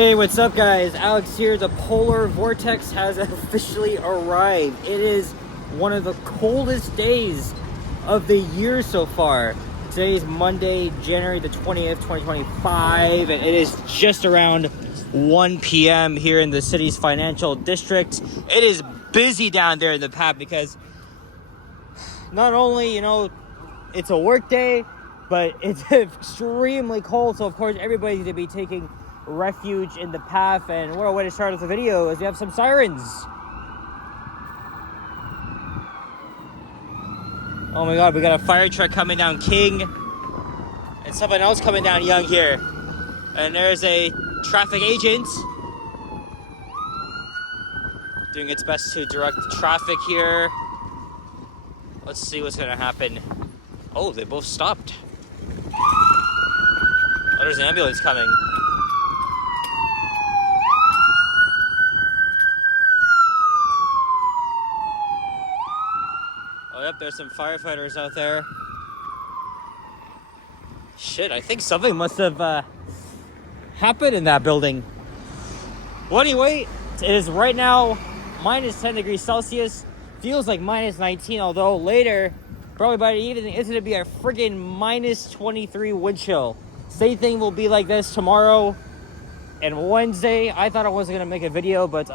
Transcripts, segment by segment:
Hey, what's up guys? Alex here. The polar vortex has officially arrived. It is one of the coldest days of the year so far. Today is Monday, January the 20th, 2025, and it is just around 1 p.m. here in the city's financial district. It is busy down there in the path because not only, it's a work day, but it's extremely cold. So of course everybody's going to be taking refuge in the path, and what a way to start off the video is we have some sirens. Oh my god, we got a fire truck coming down King and someone else coming down Young here, and there's a traffic agent doing its best to direct the traffic here. Let's see what's gonna happen. Oh, they both stopped. Oh, there's an ambulance coming. Oh, yep, there's some firefighters out there. Shit, I think something must have happened in that building. Well, anyway, it is right now minus 10 degrees Celsius. Feels like minus 19, although later, probably by the evening, it's going to be a friggin' minus 23 wind chill. Same thing will be like this tomorrow and Wednesday. I thought I wasn't going to make a video, but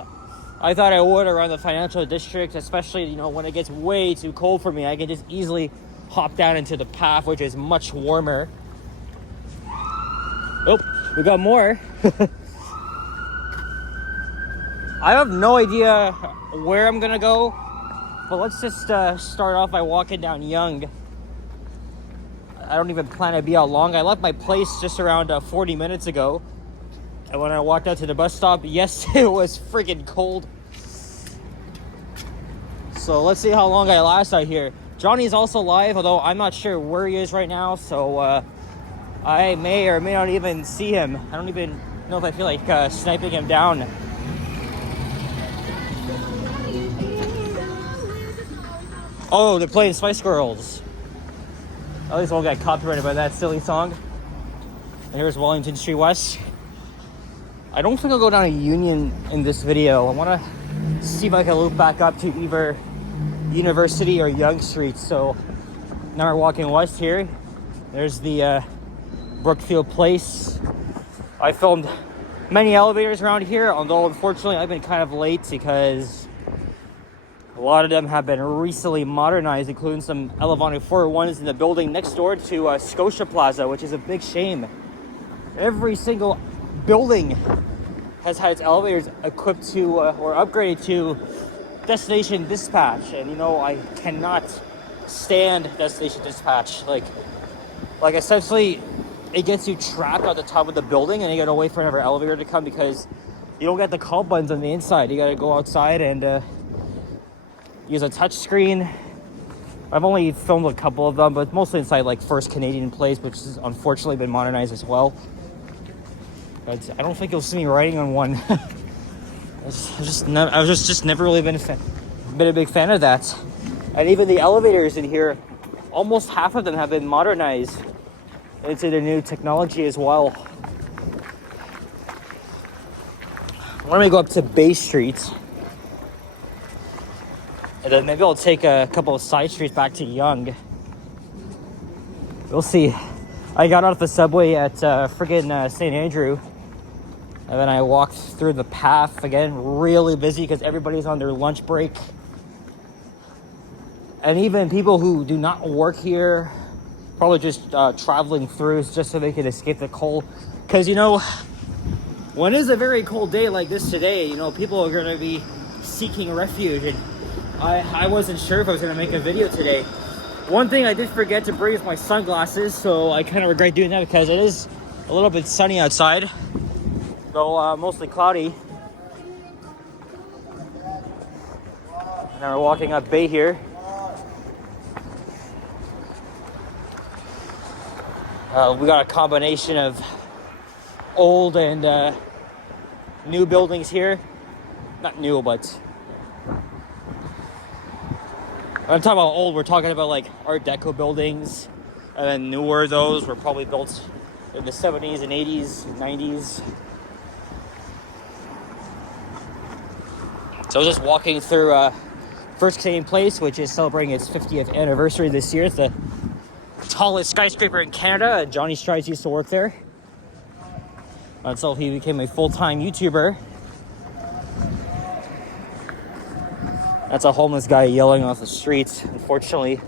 I thought I would around the financial district, especially, when it gets way too cold for me. I can just easily hop down into the path, which is much warmer. Oh, we got more. I have no idea where I'm gonna go, but let's just start off by walking down Yonge. I don't even plan to be out long. I left my place just around 40 minutes ago. And when I walked out to the bus stop, yes, it was freaking cold. So let's see how long I last out here. Johnny's also live, although I'm not sure where he is right now. So I may or may not even see him. I don't even know if I feel like sniping him down. Oh, they're playing Spice Girls. At least I won't get copyrighted by that silly song. And here's Wellington Street West. I don't think I'll go down to Union in this video. I want to see if I can loop back up to either University or Yonge Street. So now we're walking west here. There's the Brookfield Place. I filmed many elevators around here, although unfortunately I've been kind of late because a lot of them have been recently modernized, including some Elevon 401s in the building next door to Scotia Plaza, which is a big shame. Every single building has had its elevators equipped to or upgraded to destination dispatch, and I cannot stand destination dispatch. Like essentially it gets you trapped at the top of the building and you gotta wait for another elevator to come because you don't get the call buttons on the inside. You gotta go outside and use a touch screen. I've only filmed a couple of them, but mostly inside like First Canadian Place, which has unfortunately been modernized as well. But I don't think you'll see me riding on one. I was just never really been a big fan of that. And even the elevators in here, almost half of them have been modernized into the new technology as well. Why don't we go up to Bay Street? And then maybe I'll take a couple of side streets back to Yonge. We'll see. I got off the subway at friggin' St. Andrew. And then I walked through the path again, really busy because everybody's on their lunch break. And even people who do not work here, probably just traveling through just so they can escape the cold. Because, when it's a very cold day like this today, people are going to be seeking refuge. And I wasn't sure if I was going to make a video today. One thing I did forget to bring is my sunglasses, so I kind of regret doing that because it is a little bit sunny outside. Though mostly cloudy. Now we're walking up Bay here. We got a combination of old and new buildings here. Not new, but when I'm talking about old, we're talking about like Art Deco buildings, and then newer, those were probably built in the 70s and 80s, 90s. So I was just walking through First Canadian Place, which is celebrating its 50th anniversary this year. It's the tallest skyscraper in Canada. Johnny Strides used to work there until he became a full-time YouTuber. That's a homeless guy yelling off the streets, unfortunately.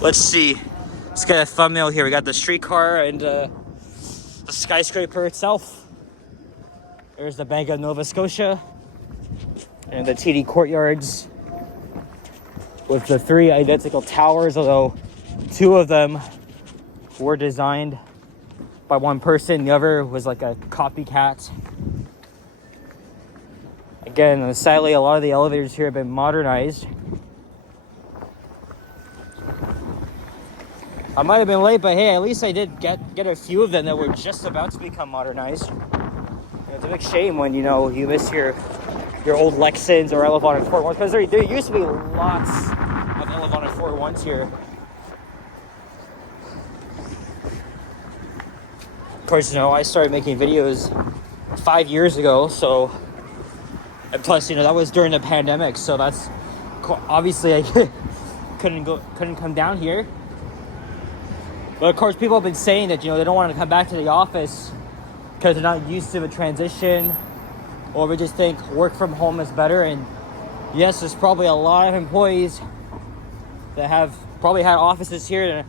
Let's see. Let's get a thumbnail here. We got the streetcar and the skyscraper itself. There's the Bank of Nova Scotia and the TD Courtyards with the 3 identical towers, although 2 of them were designed by one person. The other was like a copycat. Again, sadly, a lot of the elevators here have been modernized. I might have been late, but hey, at least I did get a few of them that were just about to become modernized. It's a big shame when, you know, you miss your old Lexans or Elevon and Ford ones, because there used to be lots of Elevon and Ford ones here. Of course, you know, I started making videos 5 years ago, so, and plus, you know, that was during the pandemic, so that's obviously I couldn't come down here. But of course, people have been saying that, you know, they don't want to come back to the office because they're not used to the transition, or we just think work from home is better. And yes, there's probably a lot of employees that have probably had offices here that are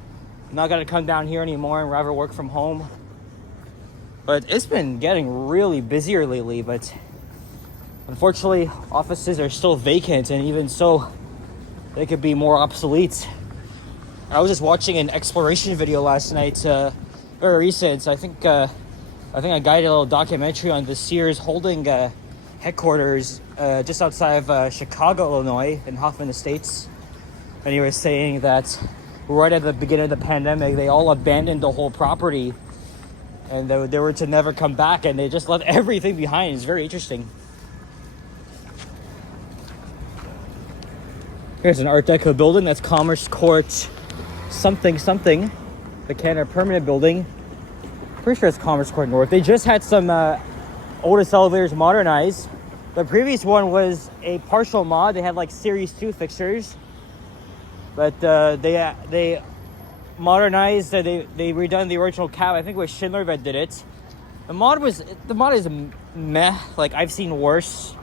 not going to come down here anymore and rather work from home. But it's been getting really busier lately, but unfortunately, offices are still vacant, and even so, they could be more obsolete. I was just watching an exploration video last night, very recent. I think a guy did a little documentary on the Sears Holding headquarters just outside of Chicago, Illinois, in Hoffman Estates. And he was saying that right at the beginning of the pandemic, they all abandoned the whole property, and they were to never come back, and they just left everything behind. It's very interesting. Here's an Art Deco building. That's Commerce Court something, the Canada Permanent Building. Pretty sure it's Commerce Court North. They just had some oldest elevators modernized. The previous one was a partial mod. They had like Series 2 fixtures, but they modernized. They redone the original cab. I think it was Schindler that did it. The mod is meh. Like, I've seen worse.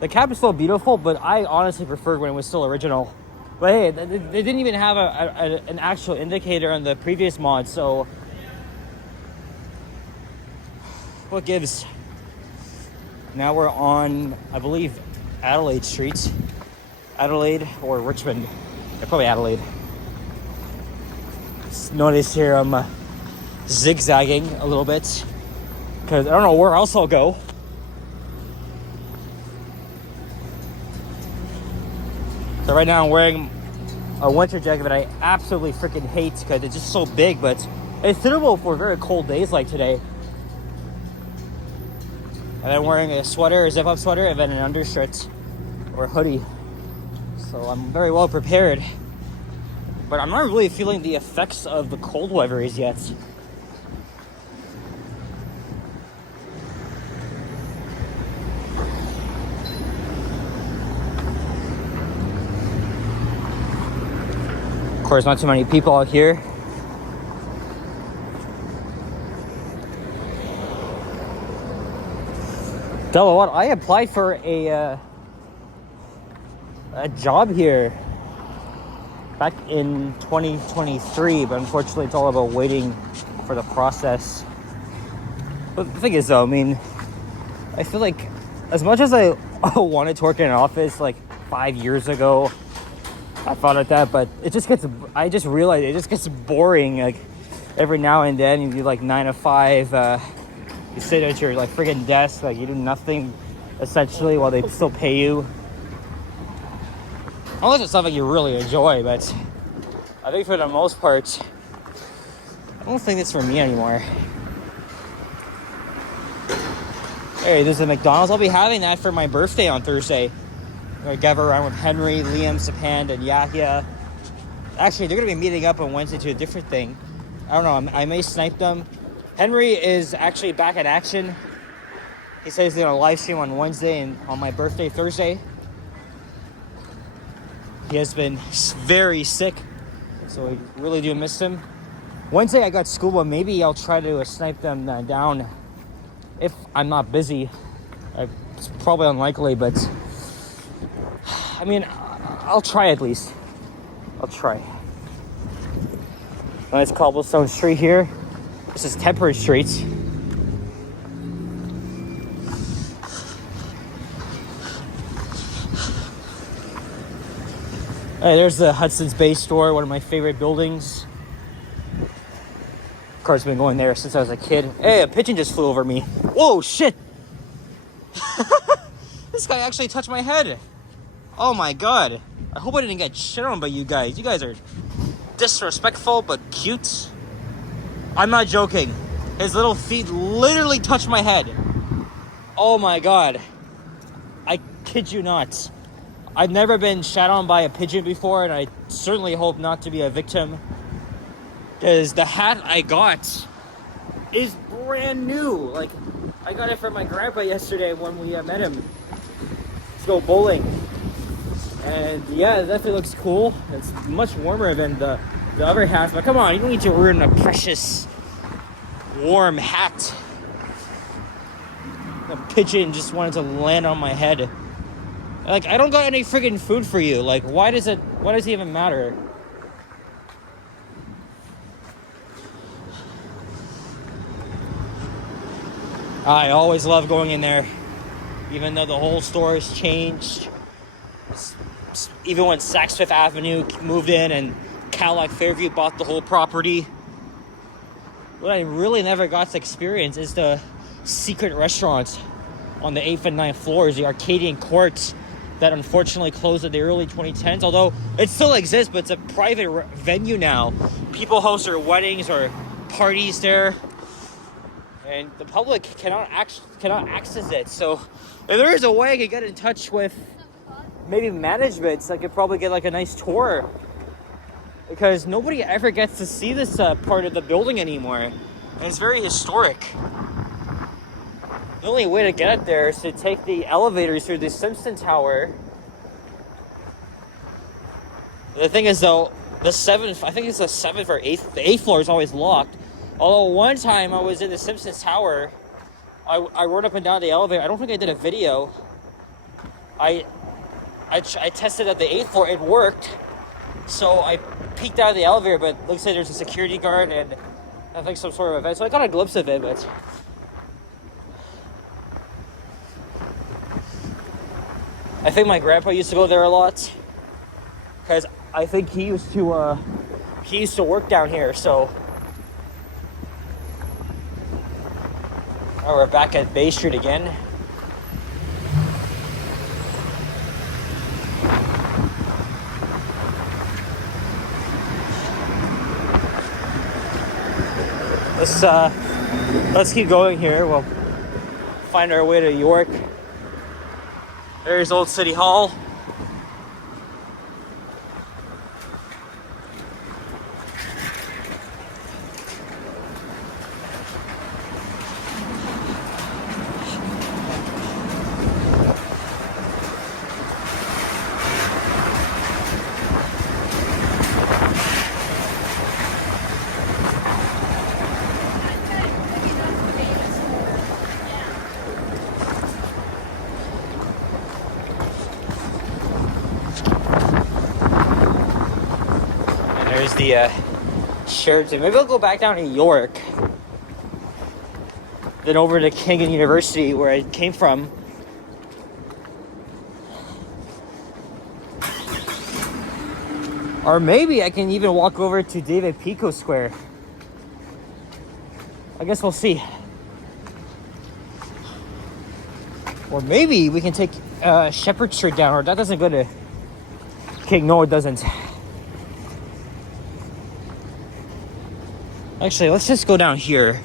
The cab is still beautiful, but I honestly preferred when it was still original. But hey, they didn't even have an actual indicator on the previous mod, so what gives? Now we're on, I believe, Adelaide Street. Adelaide or Richmond. Yeah, probably Adelaide. Notice here I'm zigzagging a little bit because I don't know where else I'll go. So right now I'm wearing a winter jacket that I absolutely freaking hate because it's just so big, but it's suitable for very cold days like today. And I'm wearing a sweater, a zip-up sweater, and then an undershirt or a hoodie. So I'm very well prepared. But I'm not really feeling the effects of the cold weather as yet. Of course, not too many people out here. Tell you what, I applied for a job here back in 2023, but unfortunately it's all about waiting for the process. But the thing is though, I mean, I feel like as much as I wanted to work in an office like 5 years ago, I thought of that, but I just realized it just gets boring. Like every now and then you do like 9 to 5, you sit at your like friggin' desk, like you do nothing essentially while they still pay you. Unless it's something you really enjoy, but I think for the most part, I don't think it's for me anymore. Hey, there's a McDonald's. I'll be having that for my birthday on Thursday. I'm gonna gather around with Henry, Liam, Sapand, and Yahya. Actually, they're gonna be meeting up on Wednesday to a different thing. I don't know. I may snipe them Henry is actually back in action. He says he's going to live stream on Wednesday and on my birthday, Thursday. He has been very sick, so we really do miss him. Wednesday I got school, but maybe I'll try to snipe them down if I'm not busy. It's probably unlikely, but I mean, I'll try at least. I'll try. Nice cobblestone street here. This is Temperate Street. Hey, there's the Hudson's Bay store, one of my favorite buildings. Of course, I've been going there since I was a kid. Hey, a pigeon just flew over me. Whoa, shit! This guy actually touched my head. Oh my god. I hope I didn't get shit on by you guys. You guys are disrespectful but cute. I'm not joking. His little feet literally touched my head. Oh my god. I kid you not. I've never been shat on by a pigeon before, and I certainly hope not to be a victim. Because the hat I got is brand new. Like, I got it from my grandpa yesterday when we met him to go bowling. And yeah, it definitely looks cool. It's much warmer than the other hats. But come on, you don't need to ruin a precious, warm hat. A pigeon just wanted to land on my head. Like, I don't got any freaking food for you. Like, why does it even matter? I always love going in there, even though the whole store has changed. Even when Saks Fifth Avenue moved in and Cadillac Fairview bought the whole property. What I really never got to experience is the secret restaurants on the 8th and 9th floors, the Arcadian Court, that unfortunately closed in the early 2010s, although it still exists, but it's a private venue now. People host their weddings or parties there, and the public cannot access it. So if there is a way I could get in touch with maybe management, so I could probably get like a nice tour, because nobody ever gets to see this part of the building anymore, and it's very historic. The only way to get up there is to take the elevators through the Simpson Tower. The thing is, though, the 7th, I think it's the 7th or 8th, the 8th floor is always locked. Although one time I was in the Simpson Tower, I rode up and down the elevator. I don't think I did a video. I tested at the 8th floor, it worked. So I peeked out of the elevator, but it looks like there's a security guard and I think some sort of event. So I got a glimpse of it, but I think my grandpa used to go there a lot, because I think he used to work down here. So we're back at Bay Street again. Let's keep going here. We'll find our way to York. There's Old City Hall. There's the Sheraton. Maybe I'll go back down to York, then over to Kenyon University, where I came from. Or maybe I can even walk over to David Pico Square. I guess we'll see. Or maybe we can take Shepherd Street down, or that doesn't go to King. No, it doesn't. Actually, let's just go down here.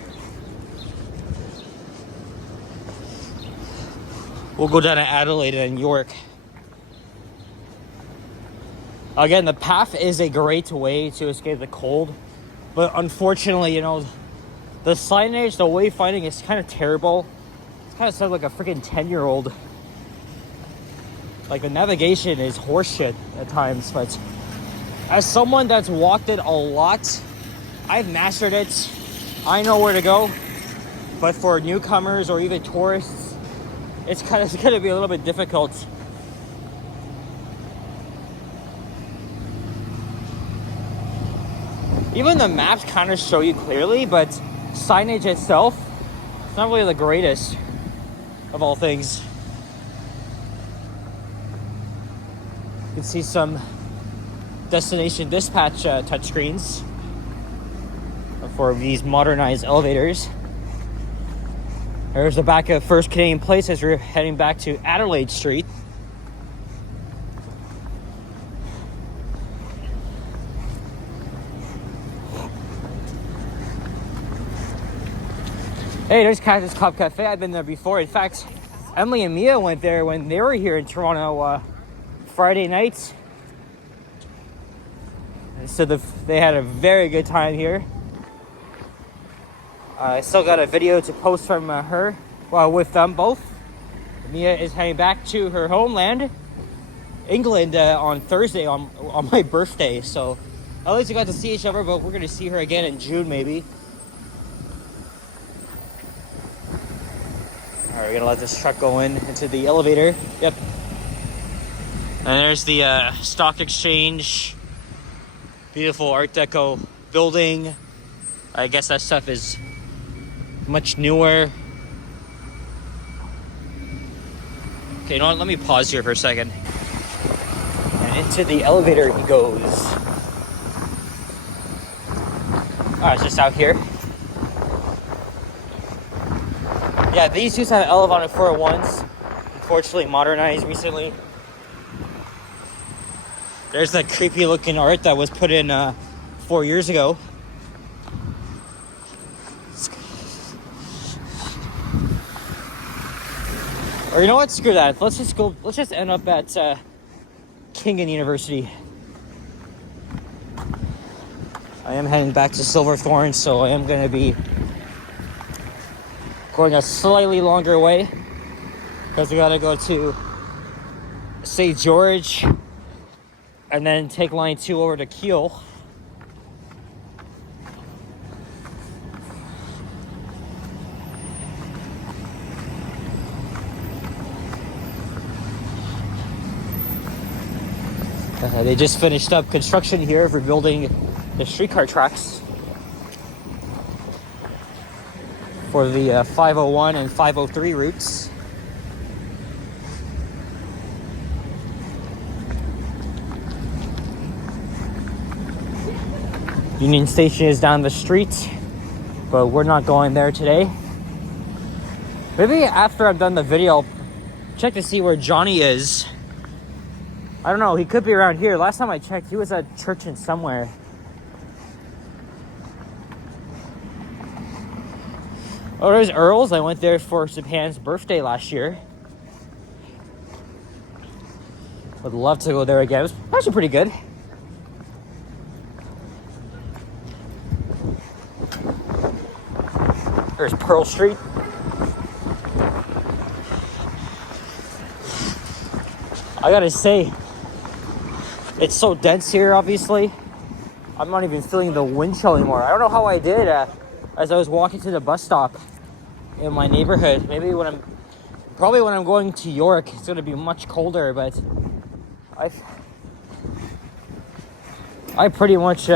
We'll go down to Adelaide and York. Again, the path is a great way to escape the cold, but unfortunately, The signage, the wayfinding is kind of terrible. It's kind of sounds like a freaking 10-year-old. Like, the navigation is horseshit at times, but as someone that's walked it a lot, I've mastered it. I know where to go. But for newcomers or even tourists, it's going to be a little bit difficult. Even the maps kind of show you clearly, but signage itself, it's not really the greatest of all things. You can see some destination dispatch touchscreens for these modernized elevators. There's the back of First Canadian Place as we're heading back to Adelaide Street. Hey, there's Cactus Cop Cafe. I've been there before. In fact, Emily and Mia went there when they were here in Toronto Friday night. So they had a very good time here. I still got a video to post from her, well, with them both. Mia is heading back to her homeland, England, on Thursday on my birthday. So at least we got to see each other, but we're going to see her again in June maybe. Alright, we're going to let this truck go into the elevator. Yep. And there's the stock exchange. Beautiful Art Deco building. I guess that stuff is much newer. Okay, you know what? Let me pause here for a second. And into the elevator he goes. Oh, it's just out here. Yeah, these used to have Elevon 401s. Unfortunately, modernized recently. There's that creepy looking art that was put in 4 years ago. Or you know what? Screw that. Let's just end up at Kingan University. I am heading back to Silverthorne, so I am going to be going a slightly longer way because we got to go to St. George and then take line 2 over to Keele. They just finished up construction here for building the streetcar tracks for the 501 and 503 routes. Union Station is down the street, but we're not going there today. Maybe after I've done the video, I'll check to see where Johnny is. I don't know, he could be around here. Last time I checked, he was at church in somewhere. Oh, there's Earl's. I went there for Subhan's birthday last year. Would love to go there again. It was actually pretty good. There's Pearl Street. I gotta say, it's so dense here, obviously. I'm not even feeling the wind chill anymore. I don't know how I did as I was walking to the bus stop in my neighborhood. Maybe when I'm going to York, it's gonna be much colder, but I pretty much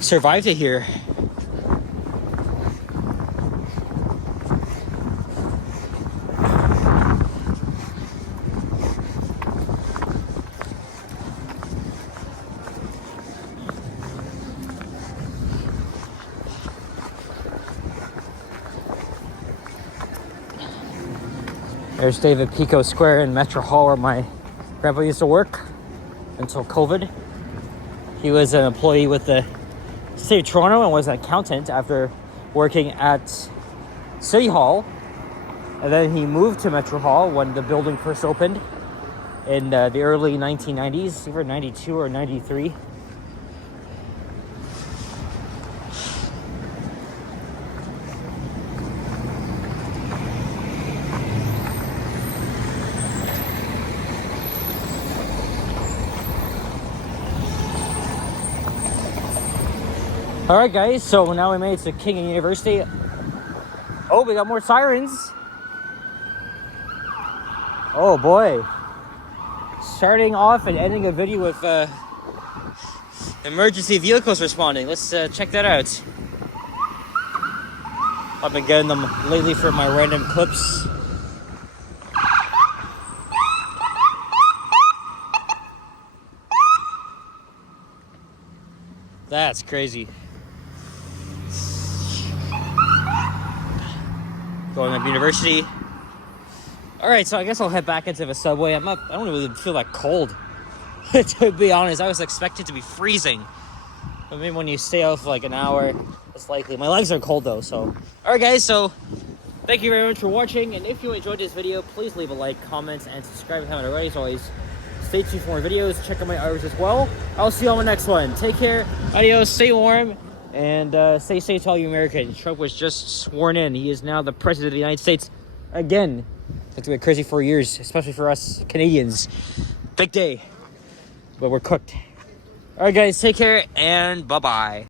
survived it here. There's David Pico Square in Metro Hall where my grandpa used to work until COVID. He was an employee with the City of Toronto and was an accountant after working at City Hall. And then he moved to Metro Hall when the building first opened in the early 1990s, either 92 or 93. All right, guys. So now we made it to King University. Oh, we got more sirens. Oh boy. Starting off and ending a video with emergency vehicles responding. Let's check that out. I've been getting them lately for my random clips. That's crazy. Going up university. All right, so I guess I'll head back into the subway. I don't really feel that cold. To be honest, I was expected to be freezing. But maybe when you stay out for like an hour, it's likely. My legs are cold though, so. All right, guys, so thank you very much for watching. And if you enjoyed this video, please leave a like, comment, and subscribe if you haven't already. As always, stay tuned for more videos. Check out my others as well. I'll see you on the next one. Take care. Adios. Stay warm. And stay safe to all you Americans. Trump was just sworn in. He is now the president of the United States again. It's been crazy 4 years, especially for us Canadians. Big day. But we're cooked. All right, guys. Take care and bye-bye.